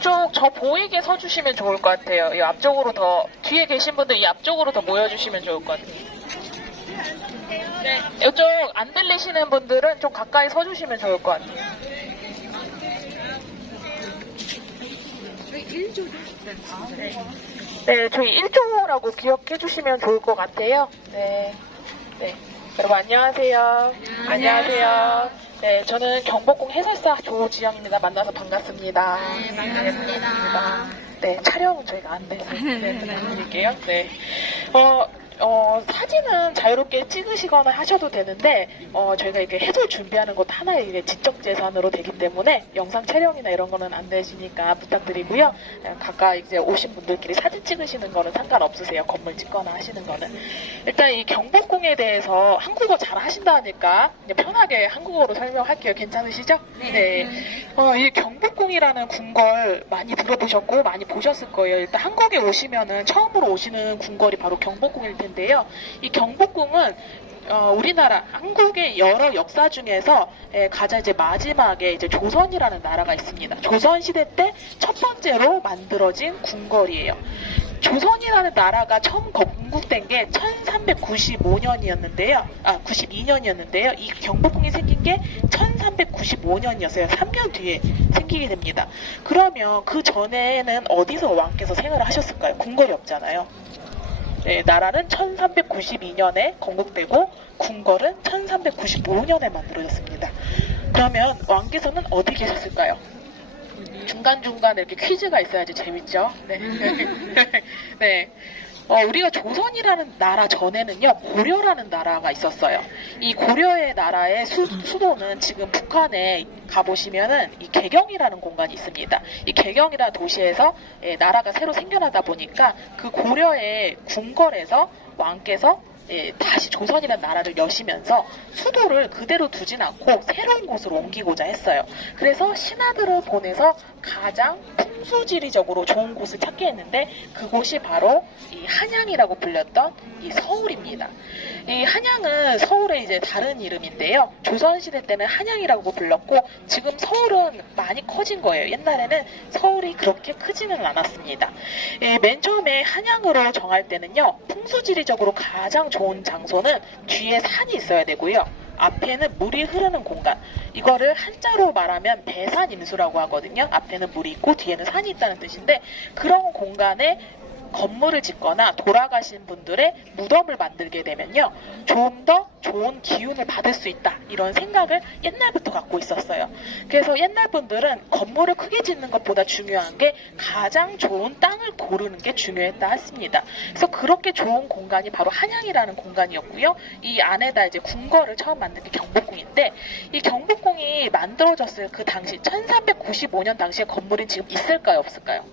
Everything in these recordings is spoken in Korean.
이쪽 저 보이게 서주시면 좋을 것 같아요. 이 앞쪽으로 더, 뒤에 계신 분들 이 앞쪽으로 더 모여주시면 좋을 것 같아요. 네, 이쪽 안 들리시는 분들은 좀 가까이 서주시면 좋을 것 같아요. 네, 저희 1조라고 기억해 주시면 좋을 것 같아요. 네. 네. 여러분 안녕하세요. 안녕하세요. 네, 저는 경복궁 해설사 조지영입니다. 만나서 반갑습니다. 네, 반갑습니다. 네, 촬영은 저희가 안 돼서 부탁드릴게요. 네. 사진은 자유롭게 찍으시거나 하셔도 되는데, 저희가 이렇게 해설 준비하는 것도 하나의 이게 지적재산으로 되기 때문에 영상 촬영이나 이런 거는 안 되시니까 부탁드리고요. 각각 이제 오신 분들끼리 사진 찍으시는 거는 상관없으세요. 건물 찍거나 하시는 거는. 일단 이 경복궁에 대해서 한국어 잘 하신다니까 편하게 한국어로 설명할게요. 괜찮으시죠? 네. 이 경복궁이라는 궁궐 많이 들어보셨고 많이 보셨을 거예요. 일단 한국에 오시면은 처음으로 오시는 궁궐이 바로 경복궁일 텐데요. 이 경복궁은 우리나라 한국의 여러 역사 중에서 가장 이제 마지막에 이제 조선이라는 나라가 있습니다. 조선 시대 때 첫 번째로 만들어진 궁궐이에요. 조선이라는 나라가 처음 건국된 게 1395년이었는데요. 92년이었는데요. 이 경복궁이 생긴 게 1395년이었어요. 3년 뒤에 생기게 됩니다. 그러면 그 전에는 어디서 왕께서 생활을 하셨을까요? 궁궐이 없잖아요. 네, 나라는 1392년에 건국되고 궁궐은 1395년에 만들어졌습니다. 그러면 왕께서는 어디 계셨을까요? 중간중간에 이렇게 퀴즈가 있어야지 재밌죠? 네. 네. 우리가 조선이라는 나라 전에는요, 고려라는 나라가 있었어요. 이 고려의 나라의 수도는 지금 북한에 가보시면은 이 개경이라는 공간이 있습니다. 이 개경이라는 도시에서 나라가 새로 생겨나다 보니까 그 고려의 궁궐에서 왕께서 다시 조선이라는 나라를 여시면서 수도를 그대로 두진 않고 새로운 곳으로 옮기고자 했어요. 그래서 신하들을 보내서 가장 풍수지리적으로 좋은 곳을 찾게 했는데 그곳이 바로 이 한양이라고 불렸던 이 서울입니다. 이 한양은 서울의 이제 다른 이름인데요. 조선시대 때는 한양이라고 불렀고 지금 서울은 많이 커진 거예요. 옛날에는 서울이 그렇게 크지는 않았습니다. 맨 처음에 한양으로 정할 때는요. 풍수지리적으로 가장 좋은 장소는 뒤에 산이 있어야 되고요. 앞에는 물이 흐르는 공간. 이거를 한자로 말하면 배산임수라고 하거든요. 앞에는 물이 있고 뒤에는 산이 있다는 뜻인데 그런 공간에 건물을 짓거나 돌아가신 분들의 무덤을 만들게 되면요. 좀 더 좋은 기운을 받을 수 있다. 이런 생각을 옛날부터 갖고 있었어요. 그래서 옛날 분들은 건물을 크게 짓는 것보다 중요한 게 가장 좋은 땅을 고르는 게 중요했다 했습니다. 그래서 그렇게 좋은 공간이 바로 한양이라는 공간이었고요. 이 안에다 이제 궁궐을 처음 만든 게 경복궁인데 이 경복궁이 만들어졌을 그 당시 1395년 당시에 건물이 지금 있을까요? 없을까요?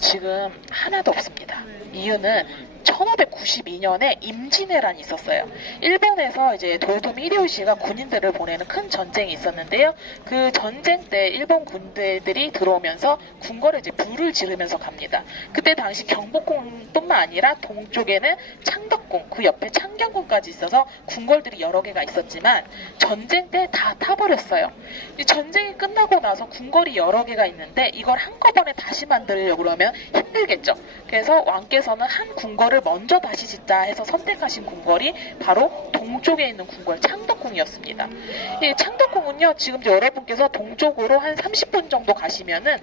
지금 하나도 없습니다. 이유는 1592년에 임진왜란이 있었어요. 일본에서 이제 도요토미 히데요시가 군인들을 보내는 큰 전쟁이 있었는데요. 그 전쟁 때 일본 군대들이 들어오면서 궁궐에 이제 불을 지르면서 갑니다. 그때 당시 경복궁뿐만 아니라 동쪽에는 창덕궁, 그 옆에 창경궁까지 있어서 궁궐들이 여러 개가 있었지만 전쟁 때 다 타버렸어요. 이 전쟁이 끝나고 나서 궁궐이 여러 개가 있는데 이걸 한꺼번에 다시 만들려고 그러면 힘들겠죠. 그래서 왕께서는 한 궁궐을 먼저 다시 짓자 해서 선택하신 궁궐이 바로 동쪽에 있는 궁궐 창덕궁이었습니다. 이 창덕궁은요, 지금 여러분께서 동쪽으로 한 30분 정도 가시면은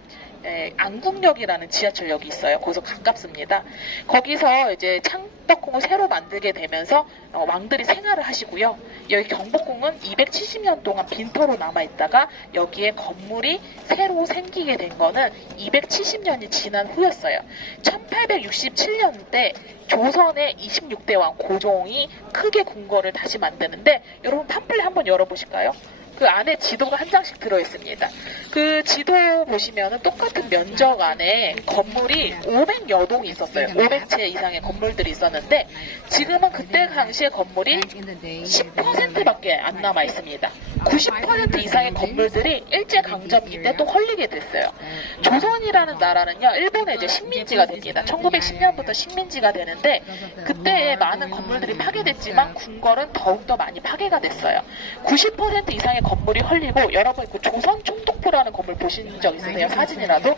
안국역이라는 지하철역이 있어요. 거기서 가깝습니다. 거기서 이제 창덕궁을 새로 만들게 되면서 왕들이 생활을 하시고요. 여기 경복궁은 270년 동안 빈터로 남아있다가 여기에 건물이 새로 생기게 된 거는 270년이 지난 후였어요. 1867년대 조선의 26대 왕 고종이 크게 궁궐을 다시 만드는데 여러분 팜플렛 한번 열어보실까요? 그 안에 지도가 한 장씩 들어있습니다. 그 지도 보시면은 똑같은 면적 안에 건물이 500여 동이 있었어요. 500채 이상의 건물들이 있었는데 지금은 그때 당시의 건물이 10%밖에 안 남아 있습니다. 90% 이상의 건물들이 일제강점기 때 또 헐리게 됐어요. 조선이라는 나라는요, 일본의 이제 식민지가 됩니다. 1910년부터 식민지가 되는데 그때 많은 건물들이 파괴됐지만 궁궐은 더욱더 많이 파괴가 됐어요. 90% 이상의 건물이 헐리고, 여러분 그 조선 총독부라는 건물 보신 적 있으세요? 사진이라도?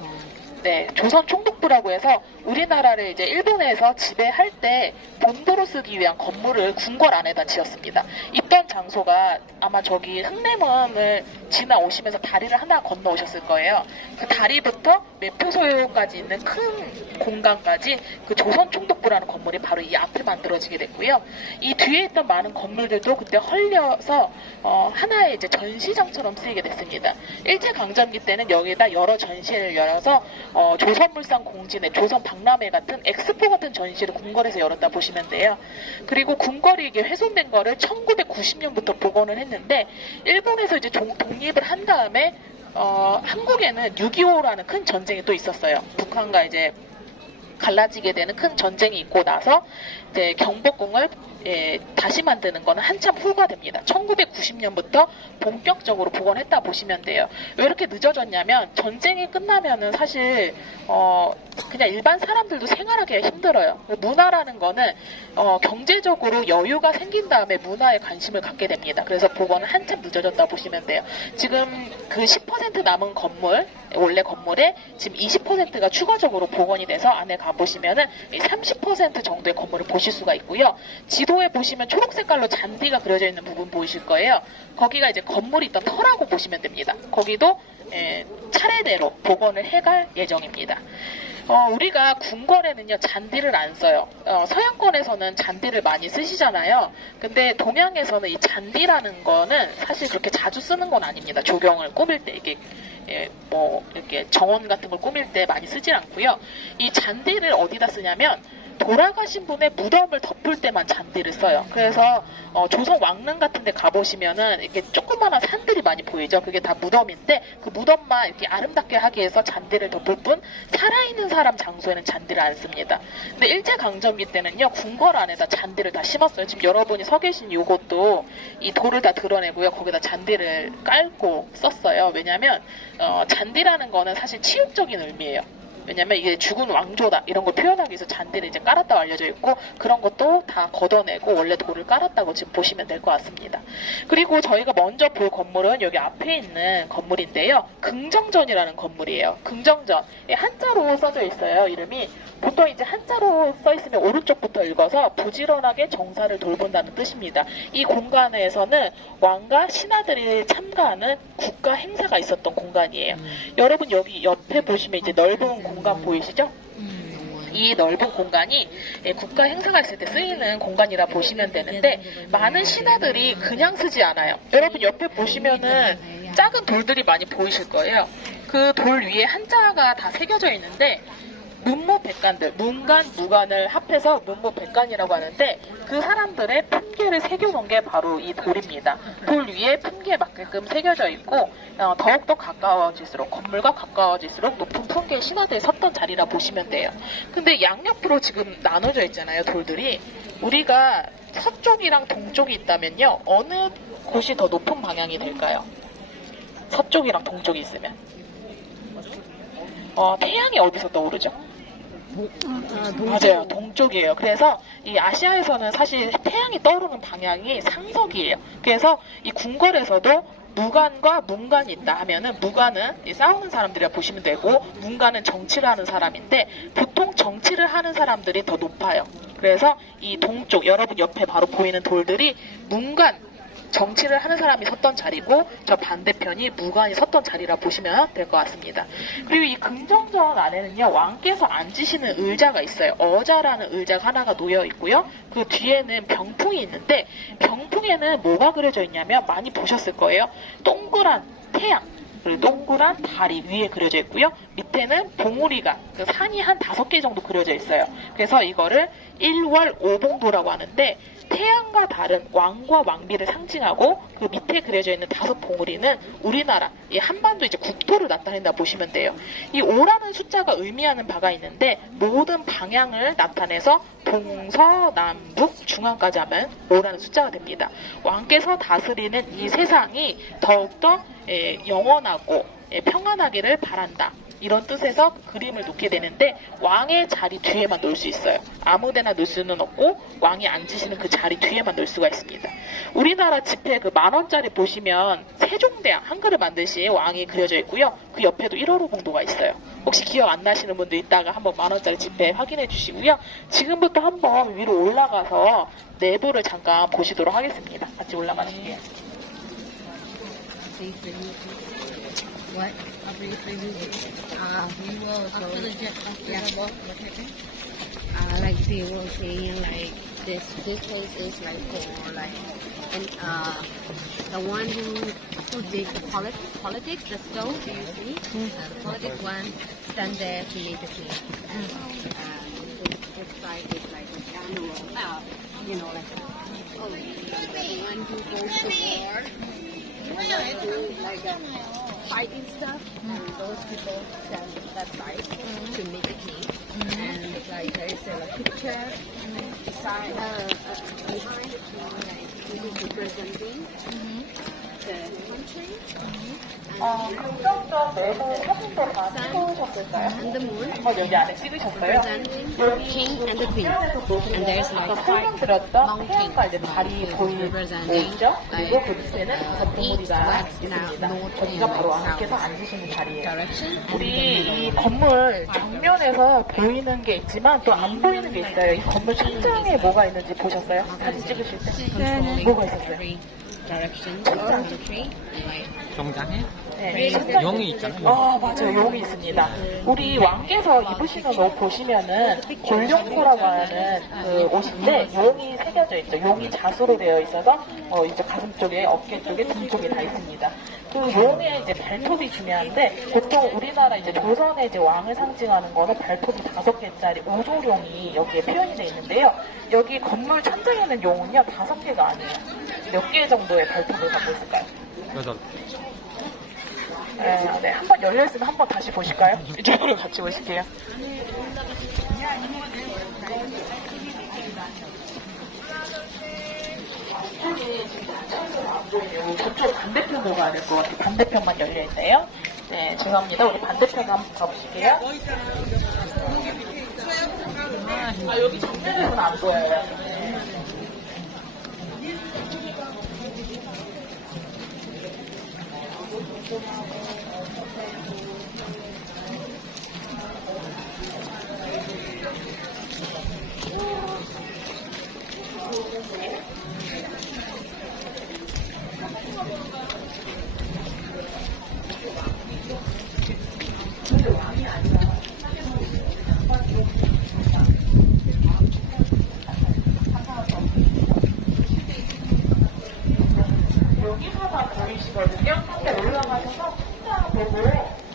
네, 조선 총독부라고 해서 우리나라를 이제 일본에서 지배할 때 본도로 쓰기 위한 건물을 궁궐 안에다 지었습니다. 있던 장소가 아마 저기 흑내문을 지나오시면서 다리를 하나 건너오셨을 거예요. 그 다리부터 매표소까지 있는 큰 공간까지 그 조선 총독부라는 건물이 바로 이 앞에 만들어지게 됐고요. 이 뒤에 있던 많은 건물들도 그때 헐려서 하나의 이제 전시장처럼 쓰이게 됐습니다. 일제강점기 때는 여기에다 여러 전시회를 열어서 조선물산 공진회, 조선 박람회 같은 엑스포 같은 전시를 궁궐에서 열었다 보시면 돼요. 그리고 궁궐이 이게 훼손된 거를 1990년부터 복원을 했는데, 일본에서 이제 독립을 한 다음에 한국에는 6.25라는 큰 전쟁이 또 있었어요. 북한과 이제 갈라지게 되는 큰 전쟁이 있고 나서 이제 경복궁을 다시 만드는 거는 한참 후가 됩니다. 1990년부터 본격적으로 복원했다 보시면 돼요. 왜 이렇게 늦어졌냐면, 전쟁이 끝나면은 사실 그냥 일반 사람들도 생활하기가 힘들어요. 문화라는 거는 경제적으로 여유가 생긴 다음에 문화에 관심을 갖게 됩니다. 그래서 복원은 한참 늦어졌다 보시면 돼요. 지금 그 10% 남은 건물, 원래 건물에 지금 20%가 추가적으로 복원이 돼서 안에 가보시면은 30% 정도의 건물을 보실 수가 있고요. 지도에 보시면 초록 색깔로 잔디가 그려져 있는 부분 보이실 거예요. 거기가 이제 건물이 있던 터라고 보시면 됩니다. 거기도 차례대로 복원을 해갈 예정입니다. 우리가 궁궐에는요, 잔디를 안 써요. 서양권에서는 잔디를 많이 쓰시잖아요. 근데 동양에서는 이 잔디라는 거는 사실 그렇게 자주 쓰는 건 아닙니다. 조경을 꾸밀 때 이게 이렇게 정원 같은 걸 꾸밀 때 많이 쓰질 않고요. 이 잔디를 어디다 쓰냐면, 돌아가신 분의 무덤을 덮을 때만 잔디를 써요. 그래서 조선 왕릉 같은 데 가보시면은 이렇게 조그마한 산들이 많이 보이죠. 그게 다 무덤인데, 그 무덤만 이렇게 아름답게 하기 위해서 잔디를 덮을 뿐, 살아있는 사람 장소에는 잔디를 안 씁니다. 근데 일제강점기 때는요, 궁궐 안에다 잔디를 다 심었어요. 지금 여러분이 서 계신 요것도 이 돌을 다 드러내고요, 거기다 잔디를 깔고 썼어요. 왜냐면 잔디라는 거는 사실 치욕적인 의미예요. 왜냐면 이게 죽은 왕조다 이런 걸 표현하기 위해서 잔디를 이제 깔았다고 알려져 있고, 그런 것도 다 걷어내고 원래 돌을 깔았다고 지금 보시면 될 것 같습니다. 그리고 저희가 먼저 볼 건물은 여기 앞에 있는 건물인데요, 긍정전이라는 건물이에요. 긍정전, 한자로 써져 있어요. 이름이 보통 이제 한자로 써 있으면 오른쪽부터 읽어서 부지런하게 정사를 돌본다는 뜻입니다. 이 공간에서는 왕과 신하들이 참가하는 국가 행사가 있었던 공간이에요. 여러분 여기 옆에 보시면 이제 넓은 공간 보이시죠? 이 넓은 공간이 국가 행사가 있을 때 쓰이는 공간이라 보시면 되는데, 많은 신하들이 그냥 쓰지 않아요. 여러분 옆에 보시면은 작은 돌들이 많이 보이실 거예요. 그 돌 위에 한자가 다 새겨져 있는데, 문무백관들, 문관, 무관을 합해서 문무백관이라고 하는데, 그 사람들의 품계를 새겨놓은 게 바로 이 돌입니다. 돌 위에 품계에 맞게끔 새겨져 있고, 더욱더 가까워질수록, 건물과 가까워질수록 높은 품계의 신하들이 섰던 자리라 보시면 돼요. 근데 양옆으로 지금 나눠져 있잖아요, 돌들이. 우리가 서쪽이랑 동쪽이 있다면요, 어느 곳이 더 높은 방향이 될까요? 서쪽이랑 동쪽이 있으면. 태양이 어디서 떠오르죠? 맞아요, 동쪽이에요. 그래서 이 아시아에서는 사실 태양이 떠오르는 방향이 상석이에요. 그래서 이 궁궐에서도 무관과 문관이 있다 하면은, 무관은 싸우는 사람들이라 보시면 되고, 문관은 정치를 하는 사람인데, 보통 정치를 하는 사람들이 더 높아요. 그래서 이 동쪽, 여러분 옆에 바로 보이는 돌들이 문관, 정치를 하는 사람이 섰던 자리고, 저 반대편이 무관이 섰던 자리라 보시면 될 것 같습니다. 그리고 이 긍정전 안에는요, 왕께서 앉으시는 의자가 있어요. 어자라는 의자가 하나가 놓여 있고요, 그 뒤에는 병풍이 있는데, 병풍에는 뭐가 그려져 있냐면, 많이 보셨을 거예요. 동그란 태양, 그리고 동그란 다리 위에 그려져 있고요, 밑에는 봉우리가, 그 산이 한 5개 정도 그려져 있어요. 그래서 이거를 일월오봉도라고 하는데, 태양과 다른 왕과 왕비를 상징하고, 그 밑에 그려져 있는 5 봉우리는 우리나라, 이 한반도 이제 국토를 나타낸다 보시면 돼요. 이 5라는 숫자가 의미하는 바가 있는데, 모든 방향을 나타내서 동서남북 중앙까지 하면 5라는 숫자가 됩니다. 왕께서 다스리는 이 세상이 더욱더 영원하고 평안하기를 바란다, 이런 뜻에서 그림을 놓게 되는데, 왕의 자리 뒤에만 놓을 수 있어요. 아무데나 놓을 수는 없고, 왕이 앉으시는 그 자리 뒤에만 놓을 수가 있습니다. 우리나라 지폐 그 10,000원짜리 보시면 세종대왕 한글을 만드신 왕이 그려져 있고요. 그 옆에도 1호로 공도가 있어요. 혹시 기억 안 나시는 분들 있다가 한번 10,000원짜리 지폐 확인해 주시고요. 지금부터 한번 위로 올라가서 내부를 잠깐 보시도록 하겠습니다. 같이 올라가실게요. What? We will show like they were saying like this place is like for like and the one who did the politics the stove do you see the politics one stand there to make the king this side is like a general like the one who goes to war like fighting stuff, and those people stand that side to meet the king. And like there is a picture beside behind the king, like this is representing the country. 긍정적 내부 사진도 다 찍으셨을까요? And the moon 한번 여기 안에 찍으셨어요? representing the king and the queen. And there's like 아까 five 설명드렸던 태양과 이제 달이 보이고 representing 있죠? 그리고 그 like 밑에는 다섯 east, 봉우리가 west, 있습니다. north, 저기가 바로 and 왕께서 south 앉으시는 자리예요. direction. And 우리 이 건물 정면에서 보이는 게 있지만 또 안 보이는 게 있어요. 이 건물 천장에 뭐가 있는지 보셨어요? 사진 찍으실 때? controlling 뭐가 있었어요? every direction of the country. Like 정장에 네, 천장에 용이 있잖아요. 아 맞아요, 용이 있습니다. 우리 왕께서 입으시는 옷 보시면은 골룡포라고 하는 그 옷인데 용이 새겨져 있죠. 용이 자수로 되어 있어서 이제 가슴 쪽에, 어깨 쪽에, 등 쪽에 다 있습니다. 그 용의 이제 발톱이 중요한데 보통 우리나라 이제 조선의 이제 왕을 상징하는 거는 발톱이 5개짜리 오조룡이 여기에 표현이 되어 있는데요. 여기 건물 천장에 있는 용은요 5개가 아니에요. 몇 개 정도의 발톱을 갖고 있을까요? 여덟. 네, 한번 열려있으면 한번 다시 보실까요? 이쪽으로 같이 보실게요. 저쪽 반대편으로 가야 될 것 같아요. 반대편만 열려있네요. 네, 죄송합니다. 우리 반대편 한번 가보실게요. 아, 여기 정면에서는 안 보여요. 여기서만 보이시거든요. 한번 올라가셔서 천장 보고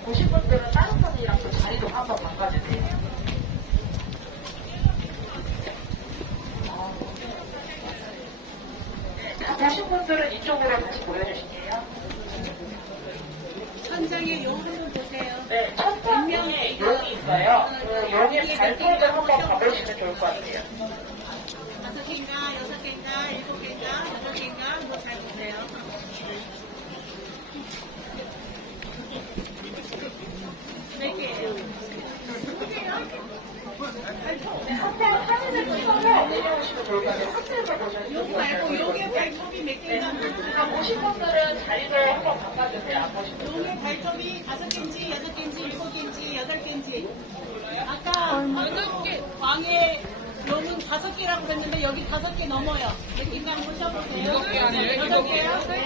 보신 분들은 다른 분이랑 또 자리도 한번 바꿔주세요. 자, 보신 분들은 이쪽으로 다시 보여주실게요. 천장에 용 한번 보세요. 네, 천장에 용이 있어요. 그 용의 발톱을 한번 가보시면 좋을 것 같아요. 5개인가, 6개인가, 7개인가, 8개인가, 뭐 잘 보세요. 몇 개예요? 한번 사진을 찍어서 올려오시면 좋을 것 같아요. 사진에서 보셔도 용 말고 용의 발톱이 몇 개인가? 보신 분들은 자리를 한번 바꿔주세요. 안 보신 분들은. 용의 발톱이 5개인지, 6개인지, 7개인지, 8개인지. 아까 왕의 용은 5개라고 그랬는데 여기 5개 넘어요. 몇 개인가 한번 보셔보세요. 7개 아니에요? 8개요? 네.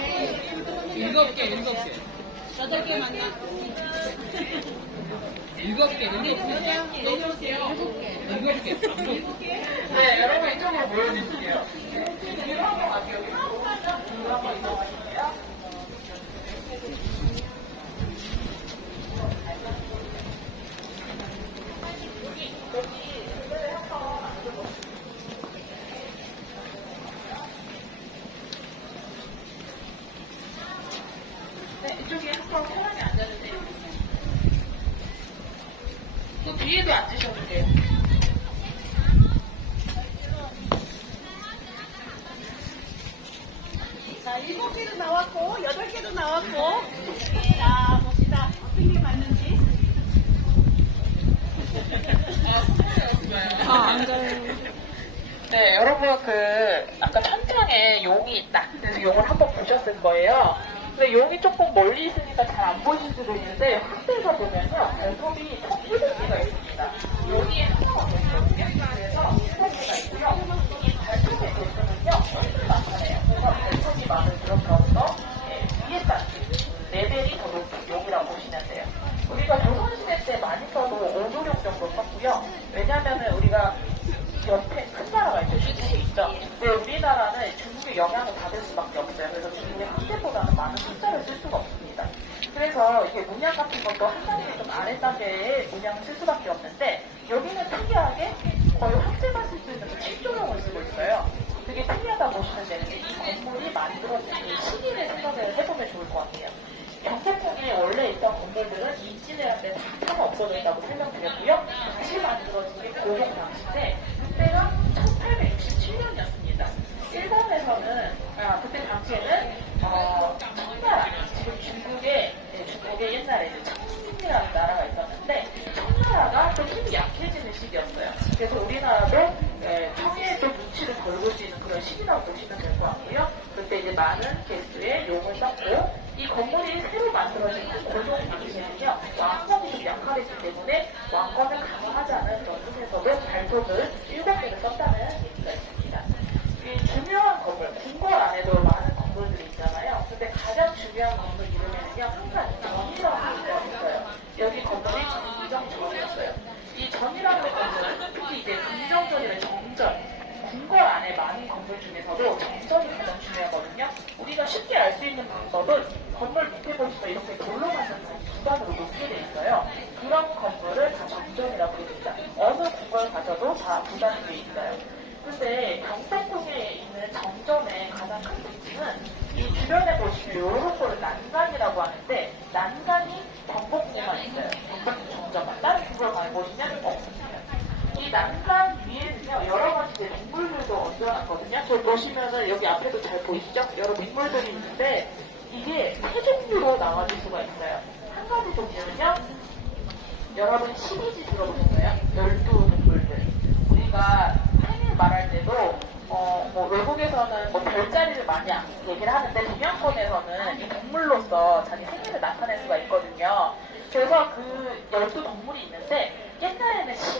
7개. 8개 맞나? 7개. 내려오세요. 7개. 7개? 네, 여러분 이쪽으로 모여주실게요. 뒤로 한번 갈게요. 뒤로 한번 이동하실게요. 네, 이쪽에 한번 편하게 앉아주세요. 또 뒤에도 앉으셔도 돼요. 자, 7개도 나왔고, 8개도 나왔고. 자, 봅시다. 어떤 게 맞는지. 안 가요. 네, 여러분 아까 천장에 용이 있다. 그래서 용을 한번 보셨을 거예요. 근데 용이 조금 멀리 있으니까 잘 안 보이실 수도 있는데 확대해서 보면요, 발톱이 총 7개가 있습니다. 여기에 하나가 더 있거든요. 그래서 7개가 있고요. 이 발톱의 개수는요, 훨씬 많아요. 그래서 발톱이 많은 그런 병도 위에 쌓인 레벨이 더 높은 용이라고 보시면 돼요. 우리가 조선시대 때 많이 써도 5도용 정도 썼고요. 왜냐면은 우리가 옆에 큰 나라가 있죠. 중국이 있죠. 근데 우리나라는 중국의 영향을 받을 수밖에 없어요. 그래서 중국의 한계보다는 많은 숫자를 쓸 수가 없습니다. 그래서 이게 문양 같은 것도 한 단계 좀 아랫단계의 문양을 쓸 수밖에 없는데, 여기는 특이하게 거의 황제만 쓸 수 있는 그 7조용을 쓰고 있어요. 되게 특이하다 보시면 되는데, 이 건물이 만들어진 그 시기를 생각을 해보면 좋을 것 같아요. 경복궁에 원래 있던 건물들은 임진왜란 때 다 없어졌다고 설명드렸고요. 다시 만들어진 게 고종 당시인데, 그때가 1867년이었습니다. 일본에서는 그때 당시에는 청나라, 지금 중국의 옛날에 청진이라는 나라가 있었는데, 청나라가 좀 힘이 약해지는 시기였어요. 그래서 우리나라도 청에 좀 눈치를 걸고 수 있는 그런 시기라고 보시면 될 것 같고요. 그때 이제 많은 개수의 용을 썼고, 이 건물이 새로 만들어진 고종 당시에는요, 왕권이 좀 약화됐기 때문에 왕권을 강화하자는 그런 뜻에서도 발톱을 7개를 썼다는 얘기가 있습니다. 이 중요한 건물, 궁궐 안에도 많은 건물들이 있잖아요. 근데 가장 중요한 건물 이름에는요, 항상 전이라고 있어요. 여기 건물이 정정전이었어요. 이 전이라는 건물은 특히 이제 긍정전이나 정전, 궁궐 안에 많은 건물 중에서도 정전이 가장 중요하거든요. 우리가 쉽게 알 수 있는 방법은 건물 밑에 보시면 이렇게 돌로만든 구간으로 놓게 돼 있어요. 그런 건물을 다 정전이라고 부릅니다. 어느 궁궐 가셔도 다 구간이 돼 있어요. 근데 경복궁에 있는 정전의 가장 큰 특징은 이 주변에 보시면 이런 거를 난간이라고 하는데, 난간이 경복궁에만 있어요. 경복궁 정전만. 다른 궁궐 가에 보시면 없습니다. 이 난간 위에는요, 여러 가지 이제 동물들도 얹어놨거든요. 저 보시면은 여기 앞에도 잘 보이시죠? 여러 동물들이 있는데, 이게 세 종류로 나눠질 수가 있어요. 한 가지 종류는요, 여러분 시리즈 들어보셨어요? 12동물들. 우리가 생일 말할 때도 뭐 외국에서는 뭐 별자리를 많이 얘기를 하는데, 동양권에서는 이 동물로서 자기 생일을 나타낼 수가 있거든요. 그래서 그 12동물이 있는데, 옛날에는